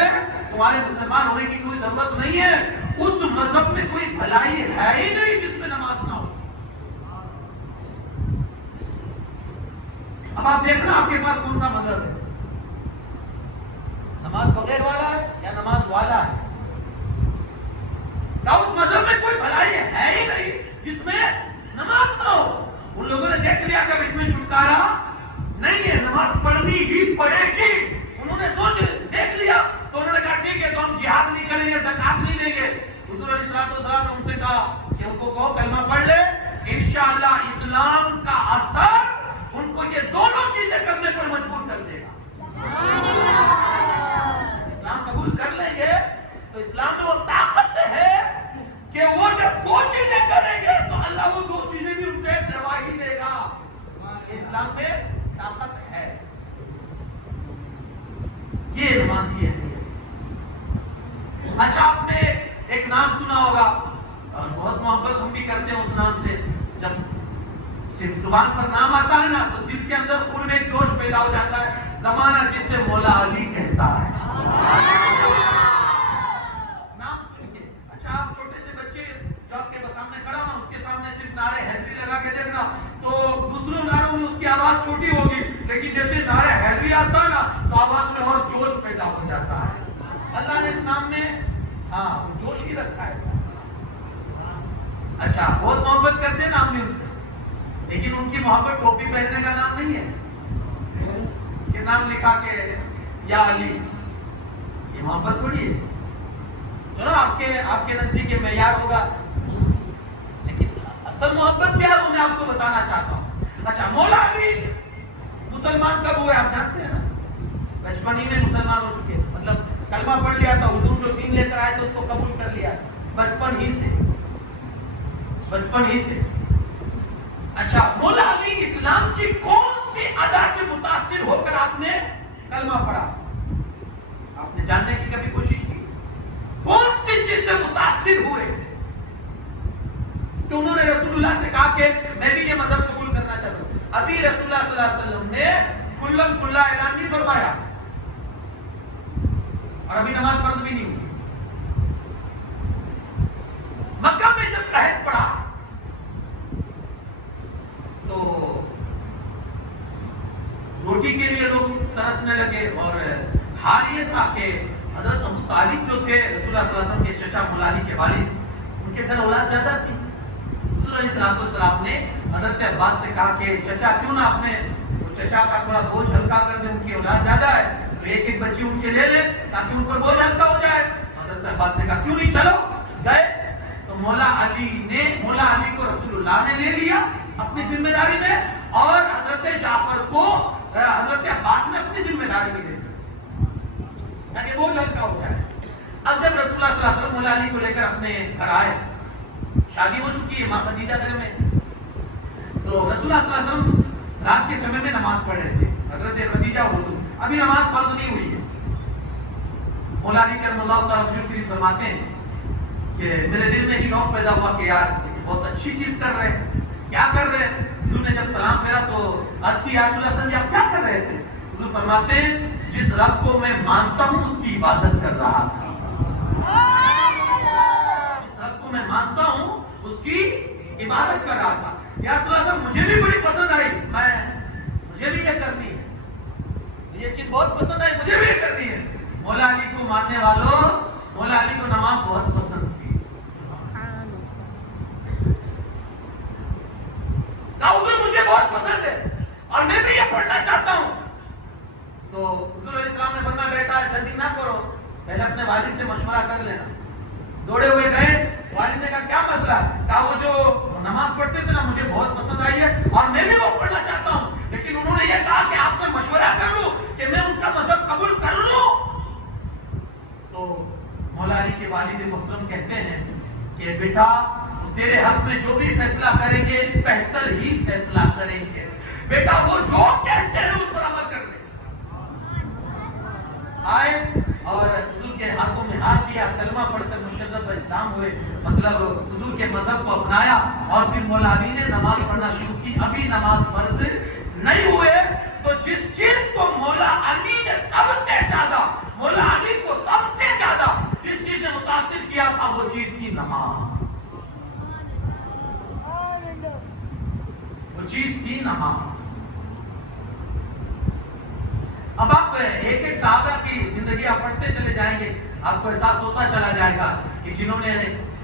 تمہارے مسلمان ہونے کی کوئی ضرورت نہیں ہے. اس مذہب میں کوئی بھلائی ہے ہی نہیں جس میں نماز نہ ہو. اب آپ دیکھنا آپ کے پاس کون سا مذہب ہے، نماز بغیر والا ہے یا نماز والا ہے. اس مذہب میں کوئی بھلائی ہے ہی نہیں جس میں نماز نہ ہو. ان لوگوں نے دیکھ لیا کہ اس میں چھٹکارا نہیں ہے، نماز پڑھنی ہی پڑے گی. انہوں نے سوچ دیکھ لیا تو انہوں نے کہا ٹھیک ہے تو ہم جہاد نہیں کریں گے، زکات نہیں دیں گے. حضور علیہ السلام نے ان سے کہا کہ ان کو کہو کلمہ پڑھ لے، انشاءاللہ اسلام کا اثر ان کو یہ دونوں چیزیں کرنے پر مجبور کر دے گا. اسلام قبول کر لیں گے تو اسلام میں وہ طاقت ہے کہ وہ جب دو چیزیں کریں گے تو اللہ وہ دو چیزیں بھی ان سے کروا ہی دے گا. اسلام میں طاقت ہے. یہ نماز کی اہمیت. اچھا آپ نے ایک نام سنا ہوگا اور بہت محبت ہم بھی کرتے ہیں اس نام سے. جب صرف زبان پر نام آتا ہے نا تو دل کے اندر خون میں جوش پیدا ہو جاتا ہے. زمانہ جسے مولا علی کہتا ہے. نام سن کے اچھا آپ چھوٹے سے بچے جو آپ کے سامنے کھڑا نا اس کے سامنے صرف نعرے حیدری لگا کے دیکھنا تو دوسروں نعروں میں اس کی آواز چھوٹی ہوگی لیکن جیسے نعرے حیدری آتا ہے نا تو آواز میں اور جوش پیدا ہو جاتا ہے. اللہ نے اس نام میں جوش ہی رکھا ہے. اچھا بہت محبت کرتے ہیں نام بھی ان سے لیکن ان کی محبت ٹوپی پہننے کا نام نہیں ہے کہ نام لکھا کے یا علی، یہ محبت تھوڑی ہے. چلو آپ کے نزدیک یہ معیار ہوگا، لیکن اصل محبت کیا ہے وہ میں آپ کو بتانا چاہتا ہوں. اچھا، مولا علی مسلمان کب ہوئے آپ جانتے ہیں نا؟ بچپن ہی میں مسلمان ہو چکے، مطلب کلمہ پڑھ لیا تھا، حضور جو دین لے کر آئے تھے اس کو قبول کر لیا بچپن ہی سے. اچھا، مولا علی اسلام کی کون سی ادا سے متاثر ہو کر آپ نے کلمہ پڑھا؟ آپ نے جاننے کی کبھی کوشش کی کون سی چیز سے متاثر ہوئے کہ انہوں نے رسول اللہ سے کہا کہ میں بھی یہ مذہب قبول کرنا چاہتا ہوں؟ ابھی رسول اللہ صلی اللہ علیہ وسلم نے کلم کلا اعلان نہیں فرمایا، اور ابھی نماز فرض بھی نہیں ہوئی. مکہ میں جب قحط پڑا تو روٹی کے لیے لوگ ترسنے لگے، اور حال یہ تھا کہ حضرت ابو طالب جو تھے رسول اللہ صلی اللہ علیہ وسلم کے چچا مولا علی کے والد، ان کے گھر اولاد زیادہ تھی. رسول علیہ السلام نے حضرت عباس سے کہا کہ چچا کیوں نہ اپنے چچا کا تھوڑا بوجھ ہلکا کر دیں، ان کی اولاد زیادہ ہے تو ایک ایک بچی ان کے لے لیں تاکہ ان پر بوجھ ہلکا ہو جائے. حضرت عباس نے کہا کیوں نہیں، چلو گئے. تو مولا علی کو رسول اللہ نے لے لیا اپنی ذمہ داری میں، اور حضرت جعفر کو حضرت عباس نے اپنی ذمہ داری میں لے لیا تاکہ بوجھ ہلکا ہو جائے. اب جب رسول اللہ صلی اللہ علیہ وسلم مولا علی کو لے کر اپنے گھر آئے، شادی ہو چکی ہے ماں خدیجہ گھر میں، تو رسول اللہ صلی اللہ علیہ وسلم رات کے سمے میں نماز پڑھ رہے تھے. حضرت خدیجہ حضور ابھی نماز فرض نہیں ہوئی ہے. مولا علی کرم اللہ تعالیٰ فرماتے ہیں کہ میرے دل میں شوق پیدا ہوا کہ یار بہت اچھی چیز کر رہے ہیں. کیا کر رہے ہیں؟ حضور نے جب سلام پھیرا تو عرض کی یا رسول اللہ صلی اللہ علیہ وسلم آپ کیا کر رہے تھے؟ حضور فرماتے ہیں جس رب کو میں مانتا ہوں اس کی عبادت کر رہا تھا. جس رب کو میں مانتا ہوں اس کی عبادت کر رہا تھا. یا رسول اللہ صلی اللہ علیہ وسلم مجھے بھی بڑی پسند آئی، مجھے بھی یہ کرنی ہے، یہ چیز بہت پسند آئی، مجھے بھی یہ کرنی ہے. مولا علی کو ماننے والوں، مولا علی کو نماز بہت پسند تھی. حضور مجھے بہت پسند ہے اور میں بھی یہ پڑھنا چاہتا ہوں. تو حضور علیہ السلام نے فرمایا بیٹا جلدی نہ کرو، پہلے اپنے والد سے مشورہ کر لینا. دوڑے ہوئے گئے، والد نے کہا کیا مسئلہ؟ کہا وہ جو نماز پڑھتے تھے نا مجھے بہت پسند آئی ہے اور میں بھی وہ پڑھنا چاہتا ہوں، لیکن انہوں نے یہ کہا کہ آپ سے مشورہ کر لوں کہ میں ان کا مذہب قبول کر لوں. تو مولا علی کے والد محترم کہتے ہیں کہ بیٹا تیرے حق میں جو بھی فیصلہ کریں گے بہتر ہی فیصلہ کریں گے. بیٹا وہ جو کہتے ہیں اس پر عمل کر لیں. آئے اور حضور کے ہاتھوں میں ہاتھ دیا، کلمہ پڑھ کر مشرف اسلام ہوئے، مطلب حضور کے مذہب کو اپنایا. اور پھر مولا علی نے نماز پڑھنا شروع کی. ابھی نماز فرض نہیں ہوئے تو جس چیز کو مولا علی نے سب سے زیادہ، مولا علی کو سب سے زیادہ جس چیز نے متاثر کیا تھا وہ چیز تھی نماز. وہ چیز تھی نماز. اب آپ ایک ایک صحابہ کی زندگی آپ پڑھتے چلے جائیں گے، آپ کو احساس ہوتا چلا جائے گا کہ جنہوں نے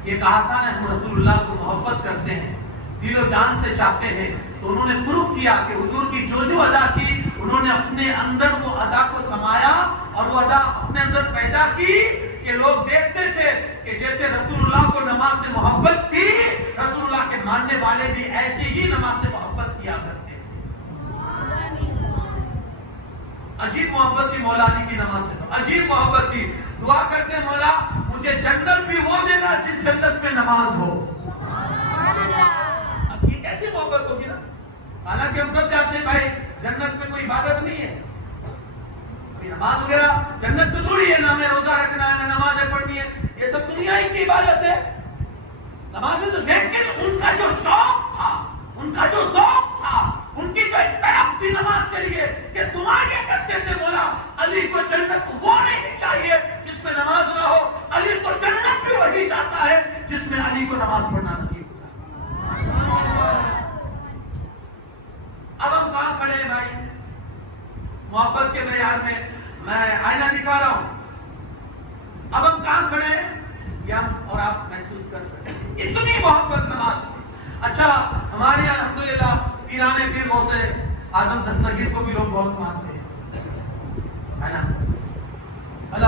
یہ کہا تھا نا ہم رسول اللہ کو محبت کرتے ہیں، دل و جان سے چاہتے ہیں، تو انہوں نے پروف کیا کہ حضور کی جو جو ادا کی انہوں نے اپنے اندر وہ ادا کو سمایا اور وہ ادا اپنے اندر پیدا کی کہ لوگ دیکھتے تھے کہ جیسے رسول اللہ کو نماز سے محبت تھی، رسول اللہ کے ماننے والے بھی ایسے ہی نماز سے محبت کیا کرتے. عجیب محبت تھی مولا علی کی نماز سے، عجیب محبت تھی. دعا کرتے مولا مجھے جنت بھی وہ دینا جس جنت میں نماز ہو. اب یہ کیسی محبت ہوگی نا؟ حالانکہ ہم سب جانتے ہیں بھائی جنت میں کوئی عبادت نہیں ہے، نماز وغیرہ جنت میں تھوڑی ہے، نہ ہمیں روزہ رکھنا ہے نہ نمازیں پڑھنی ہے، یہ سب دنیا ہی کی عبادت ہے. نماز میں تو، لیکن ان کا جو شوق تھا، ان کا جو ذوق تھا، ان کی جو طرف تھی نماز کے لیے کہ دعا یہ کرتے تھے مولا علی کو جنت وہ نہیں چاہیے جس میں نماز نہ ہو، علی کو جنت بھی وہی چاہتا ہے جس میں علی کو نماز پڑھنا نصیب ہوتا. اب ہم کہاں کھڑے ہیں بھائی محبت کے معیار میں؟ میں آئینہ دکھا رہا ہوں. اب ہم کہاں کھڑے ہیں یہ ہم اور آپ محسوس کر سکتے ہیں، اتنی محبت نماز. اچھا ہمارے یہاں الحمدللہ پیرانے پیر غوث اعظم دستگیر کو بھی لوگ بہت مانتے ہیں، ہے نا؟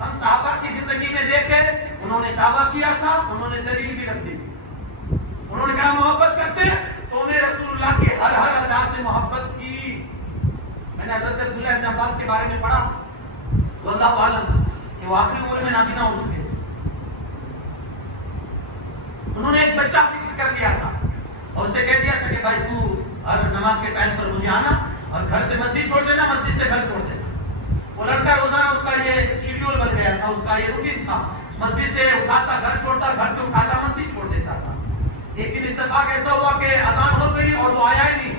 ہم صحابہ کی زندگی میں دیکھے, انہوں نے دعویٰ کیا تھا, انہوں نے دلیل بھی رکھ دی. انہوں نے کہا محبت کرتے ہیں تو انہیں رسول اللہ کی ہر ادا سے محبت تھی. میں نے حضرت عبداللہ ابن عباس کے بارے میں پڑھا واللہ عالم کہ وہ آخری عمر میں نابینا ہو چکے. انہوں نے ایک بچہ فکس کر لیا تھا اور اسے کہہ دیا تھا کہ بھائی تو ہر نماز کے ٹائم پر مجھے آنا اور گھر سے مسجد چھوڑ دینا, مسجد سے گھر چھوڑ دینا. وہ لڑکا روزانہ اس کا یہ شیڈیول بن گیا تھا, اس کا یہ روٹین تھا. مسجد سے اٹھاتا گھر چھوڑتا, گھر سے اٹھاتا مسجد چھوڑ دیتا تھا. ایک دن اتفاق ایسا ہوا کہ اذان ہو گئی اور وہ آیا ہی نہیں.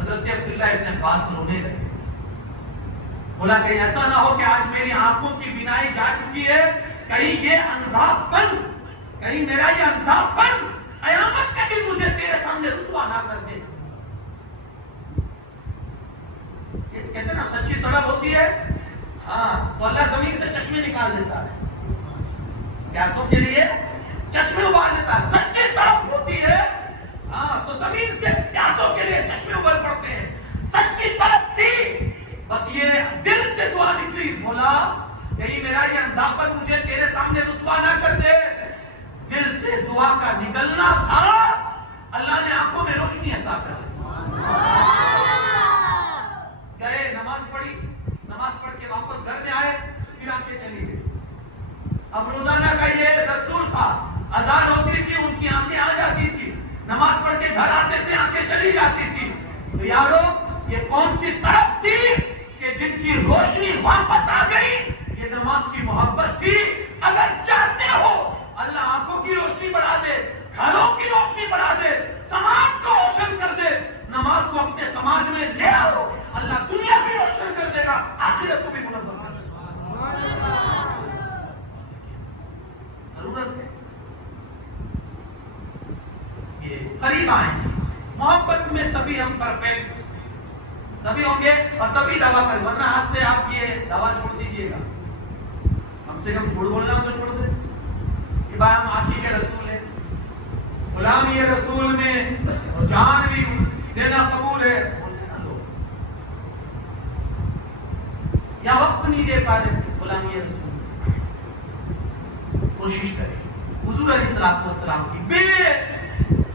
حضرت عبداللہ ابن عباس رونے لگے. بولا کہ ایسا نہ ہو کہ آج میری آنکھوں کی بینائی جا چکی ہے, کہیں یہ اندھاپن, کہیں میرا یہ اندھاپن قیامت کے دن مجھے تیرے سامنے رسوا نہ کر دے. کہتے ہیں نا سچی طلب ہوتی ہے, ہاں تو اللہ زمین سے چشمے نکال دیتا ہے, پیاسوں کے لیے چشمے ابال دیتا ہے. سچی طلب ہوتی ہے, ہاں تو زمین سے پیاسوں کے لیے چشمے ابل پڑتے ہیں. سچی طلب تھی, بس یہ دل سے دعا نکلی. بولا کہیں میرا یہ اندھاپن مجھے تیرے سامنے رسوا نہ کر دے. دل سے دعا کا نکلنا تھا, اللہ نے آنکھوں میں روشنی عطا کر دی. گئے, نماز پڑھی, نماز پڑھ کے واپس گھر میں آئے, پھر آنکھیں چلی گئی. اب روزانہ کا یہ دستور تھا, اذان ہوتی تھی ان کی آنکھیں آ جاتی تھی, نماز پڑھ کے گھر آتے تھے آنکھیں چلی جاتی تھی. تو یارو یہ کون سی طرف تھی کہ جن کی روشنی واپس آ گئی؟ یہ نماز کی محبت تھی. اگر چاہتے ہو اللہ آنکھوں کی روشنی بڑھا دے, گھروں کی روشنی بڑھا دے, سماج کو روشن کر دے, نماز کو اپنے سماج میں لے آؤ, اللہ دنیا بھی روشن کر دے گا, آخرت کو بھی منور کر دے گا. ضرورت ہے یہ قریب آئیں. محبت میں تبھی ہم پرفیکٹ تبھی ہوں گے اور تبھی دعویٰ کریں, ورنہ آج سے آپ یہ دعویٰ چھوڑ دیجئے گا. کم سے کم جھوٹ بولنا تو چھوڑ دیں کہ بھائی ہم عاشق رسول ہیں, غلام یہ رسول میں جان بھی دینا قبول ہے, بولتے نا لوگ, یا وقت نہیں دے پا رہے غلام یہ رسول. کوشش کریں حضور علیہ السلام کی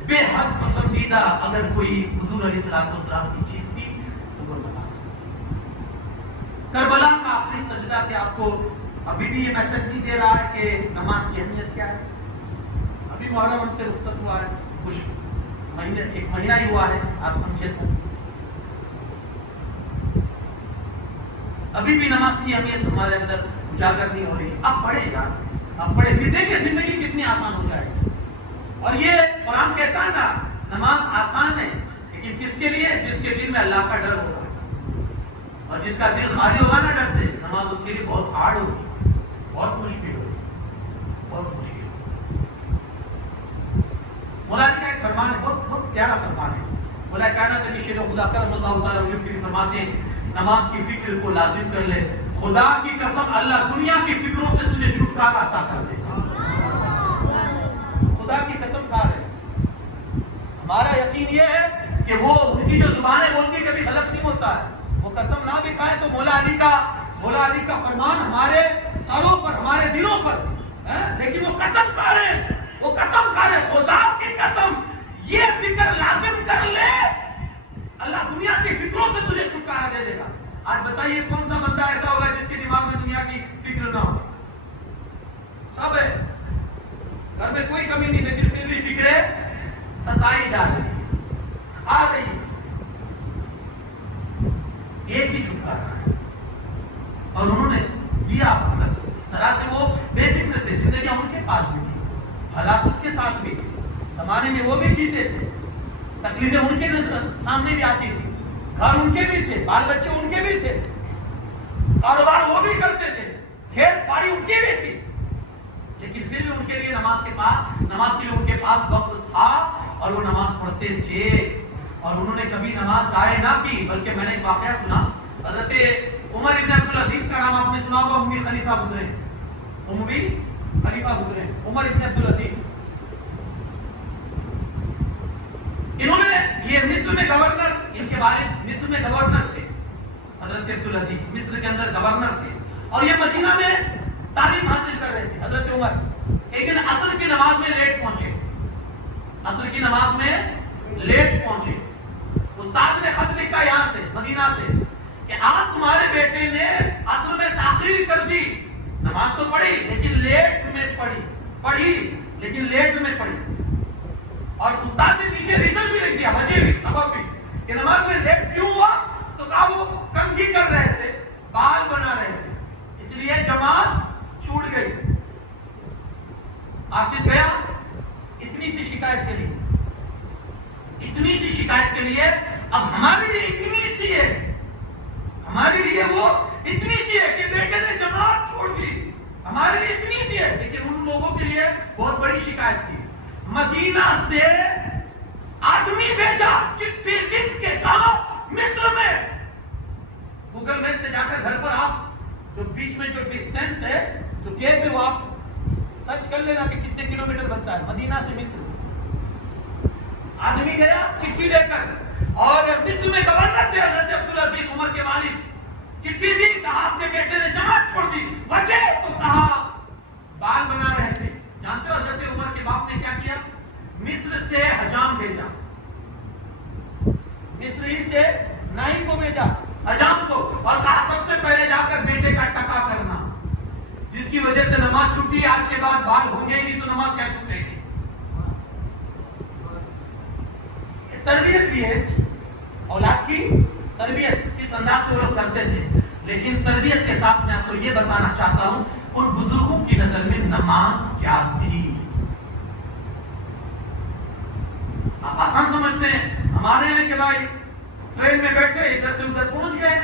بے حد پسندیدہ اگر کوئی حضور علیہ السلام کی چیز تھی تو وہ نماز. کربلا کا آخری سجدہ کہ آپ کو ابھی بھی یہ میسج نہیں دے رہا ہے کہ نماز کی اہمیت کیا ہے. ابھی محرم ہم سے رخصت ہوا ہے, کچھ مہینے, ایک مہینہ ہی ہوا ہے, آپ سمجھے تو ابھی بھی نماز کی اہمیت ہمارے اندر اجاگر نہیں ہو رہی. اب پڑھے یار, اب پڑھے, پھر دیکھیں زندگی کتنی آسان ہو جائے گی. اور یہ قرآن کہتا ہے نا نماز آسان ہے, لیکن کس کے لیے؟ جس کے دل میں اللہ کا ڈر ہوگا, اور جس کا دل خالی ہوگا نا ڈر سے, نماز اس کے لیے بہت ہارڈ ہوگی, بہت مشکل ہوگی, بہت مشکل. مولا جی کا ایک فرمان ہے, بہت پیارا فرمان ہے. مولا کائنات نبی شیر خدا کرم اللہ تعالیٰ علیہ وسلم فرماتے ہیں نماز کی فکر کو لازم کر لے, خدا کی قسم اللہ دنیا کی فکروں سے تجھے چھٹکارا عطا کر دے گا. خدا کی قسم کھا رہے. ہمارا یقین یہ ہے کہ وہ ان کی جو زبانیں بولتی کبھی غلط نہیں ہوتا ہے. وہ قسم نہ بھی کھائے تو مولا علی کا فرمان ہمارے سروں پر, ہمارے دلوں پر, لیکن وہ قسم کھا رہے, وہ قسم کھا رہے, خدا کی قسم یہ فکر لازم کر لے, اللہ دنیا کی فکروں سے تجھے چھٹکارا دے دے گا. آج بتائیے کون سا بندہ ایسا ہوگا جس کے دماغ میں دنیا کی فکر نہ ہو؟ سب ہے, گھر میں کوئی کمی نہیں, لیکن پھر بھی فکریں ستائی جا رہی, کھا رہی. ایک ہی چھٹکارا ہے, اور انہوں نے دیا. مطلب اس طرح سے وہ بے فکر تھے, زندگیاں ان کے پاس بھی تھی, حالات ان کے ساتھ بھی تھے, زمانے میں وہ بھی جیتے تھے, تکلیفیں ان کے نظر سامنے بھی آتی تھی, گھر ان کے بھی تھے, بال بچے ان کے بھی تھے, کاروبار وہ بھی کرتے تھے, کھیت باڑی ان کی بھی تھی, لیکن پھر بھی ان کے لیے نماز کے لیے ان کے پاس وقت تھا, اور وہ نماز پڑھتے تھے. اور انہوں نے کبھی نماز ضائع نہ کی, بلکہ میں نے ایک واقعہ سنا, حضرت عمر ابن عبدالعزیز کا نام آپ نے سنا ہوگا, اموی خلیفہ گزرے, عمر ابن عبدالعزیز. انہوں نے یہ مصر میں گورنر تھے, حضرت عبدالعزیز مصر کے اندر گورنر تھے. اور یہ مدینہ میں تعلیم حاصل کر رہے تھے حضرت عمر. ایک دن عصر کی نماز میں لیٹ پہنچے. عصر کی نماز میں لیٹ پہنچے. استاد نے خط لکھا یہاں سے مدینہ سے کہ آج تمہارے بیٹے نے عصر میں تاخیر کر دی. نماز تو پڑھی لیکن لیٹ میں پڑھی لیکن لیٹ میں پڑھی. اور استاد نے نیچے ریزن بھی لکھ دیا, وجہ بھی, سبب بھی کہ نماز میں لیٹ کیوں ہوا. تو کہا وہ کنگھی کر رہے تھے, بال بنا رہے تھے, اس لیے جماعت چھوٹ گئی. آصف گیا اتنی سی شکایت کے لیے, اتنی سی شکایت کے لیے. اب ہمارے لیے اتنی سی ہے, ہمارے لیے وہ اتنی سی ہے کہ بیٹے نے جماعت چھوڑ دی, ہمارے لیے اتنی سی ہے. لیکن ان لوگوں کے لیے بہت بڑی شکایت تھی. مدینہ سے آدمی بھیجا, چٹھی لکھ کے کہا مصر میں. گوگل میپ سے جا کر گھر پر آپ جو بیچ میں جو ڈسٹینس ہے جو گیپ ہے وہ آپ سرچ کر لینا کہ کتنے کلومیٹر بنتا ہے مدینہ سے مصر. آدمی گیا چٹھی لے کر, اور مصر میں گورنر تھے حضرت عبدالعزیز عمر کے والد. چٹھی دی, کہا آپ کے بیٹے نے جماعت چھوڑ دی. وجہ تو کہا بال بنا رہے تھے. جانتے ہو حضرت عمر کے باپ نے کیا کیا؟ مصر سے حجام بھیجا, مصر ہی سے نائی کو بھیجا, حجام کو, اور کہا سب سے پہلے جا کر بیٹے کا ٹکا کرنا, جس کی وجہ سے نماز چھوٹی. آج کے بعد بال ہو گئے گی تو نماز کیا چھوٹے گی. تربیت بھی ہے, اولاد کی تربیت کس انداز سے وہ لوگ کرتے تھے. لیکن تربیت کے ساتھ میں آپ کو یہ بتانا چاہتا ہوں ان بزرگوں کی نظر میں نماز کیا تھی. آپ آسان سمجھتے ہیں, ہمارے ہیں کہ بھائی ٹرین میں بیٹھے ادھر سے ادھر پہنچ گئے.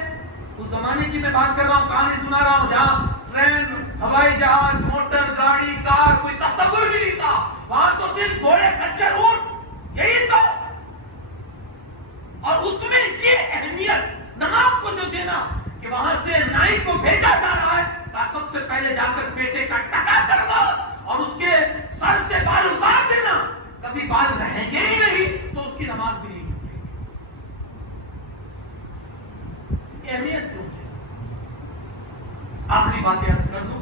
اس زمانے کی میں بات کر رہا ہوں, کہانی سنا رہا ہوں, جہاں ٹرین, ہوائی جہاز, موٹر گاڑی, کار کوئی تصور بھی نہیں تھا. وہاں تو صرف گھوڑے, کچر, اونٹ, یہی تھا. اور اس میں یہ اہمیت نماز کو جو دینا کہ وہاں سے نائی کو بھیجا جا رہا ہے, سب سے پہلے جا کر بیٹے کا ٹکا کرنا اور اس کے سر سے بال اتار دینا. کبھی بال رہیں گے ہی نہیں تو اس کی نماز بھی نہیں چھوٹے گی. اہمیت کیوں ہے؟ آخری باتیں عرض کر دوں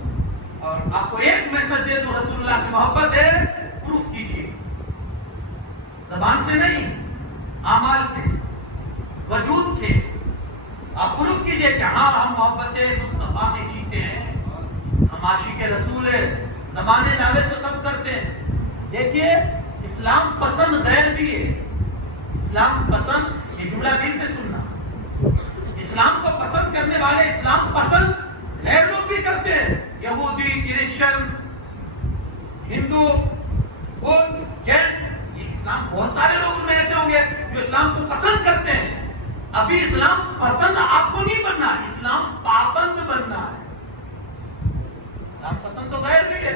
اور آپ کو ایک میسج دے دوں. رسول اللہ سے محبت ہے, پروف کیجئے, زبان سے نہیں, اعمال سے, وجود سے. آپ پروف کیجئے کہ ہاں ہم محبت مصطفیٰ میں جیتے ہیں, ہم عاشق رسول ہے. زبانیں دعوے تو سب کرتے ہیں. دیکھیے اسلام پسند غیر بھی ہے. اسلام پسند, یہ جملہ دل سے سننا, اسلام کو پسند کرنے والے اسلام پسند غیر لوگ بھی کرتے ہیں. یہودی, کرسچن, ہندو, بدھ, جین, یہ اسلام بہت سارے لوگ ان میں ایسے ہوں گے جو اسلام کو پسند کرتے ہیں. ابھی اسلام پسند آپ کو نہیں بننا, اسلام پابند بننا ہے. اسلام پسند تو غیر بھی ہے,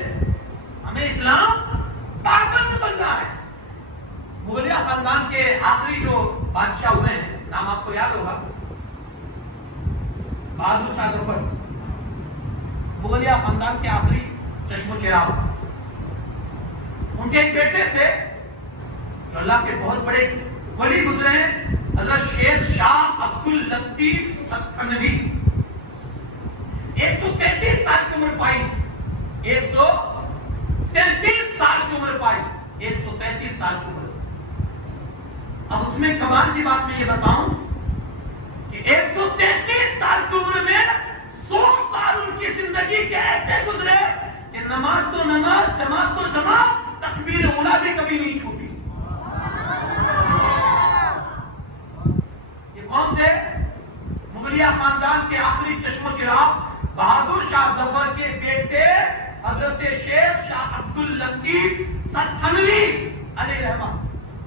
ہمیں اسلام پابند بننا ہے. مغلیہ خاندان کے آخری جو بادشاہ ہوئے ہیں, نام آپ کو یاد ہوگا, بہادر شاہ ظفر. مغلیہ خاندان کے آخری چشم و چراغ. ان کے ایک بیٹے تھے جو اللہ کے بہت بڑے ولی گزرے ہیں, حضرت شیخ شاہ عبد اللطیف ستھنوی. 133 سال کی عمر پائی, 133 سال کی عمر پائی, 133 سال کی عمر. اب اس میں کمال کی بات میں یہ بتاؤں کہ 133 سال کی عمر میں 100 سال ان کی زندگی کے ایسے گزرے کہ نماز تو نماز, جماعت تو جماعت, تکبیر اولیٰ بھی کبھی نہیں چھوٹی. یہ کون تھے؟ مغلیہ خاندان کے آخری چشم و چراغ بہادر شاہ ظفر کے بیٹے حضرت شیخ شاہ عبد اللطیف ستھنوی علیہ رحمہ.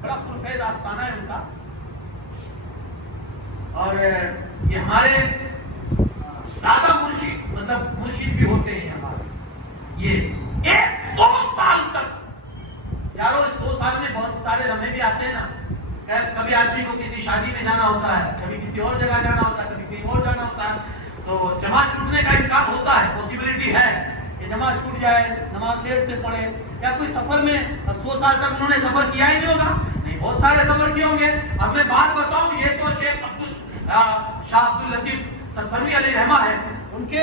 بڑا پرفیض آستانہ ہے ان کا. اور یہ ہمارے دادا مرشد, مطلب مرشد بھی ہوتے ہیں ہمارے. یہ 100 سال تک, یارو 100 سال میں بہت سارے لمحے بھی آتے ہیں نا. کبھی آدمی کو کسی شادی میں جانا ہوتا ہے, کبھی کسی اور جگہ جانا ہوتا ہے, کبھی کہیں اور جانا ہوتا ہے, تو جماعت چھوٹنے کا امکان ہوتا ہے, پوسیبلٹی ہے کہ جماعت چھوٹ جائے, نماز لیٹ سے پڑھے, یا کوئی سفر میں 100 سال تک انہوں نے سفر کیا ہی نہیں ہوگا. نہیں, بہت سارے سفر کیے ہوں گے. اب میں بات بتاؤں, یہ تو شیخ شاہ عبد اللطیف ستھنوی علیہ رحمہ ہے. ان کے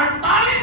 48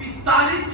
45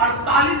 48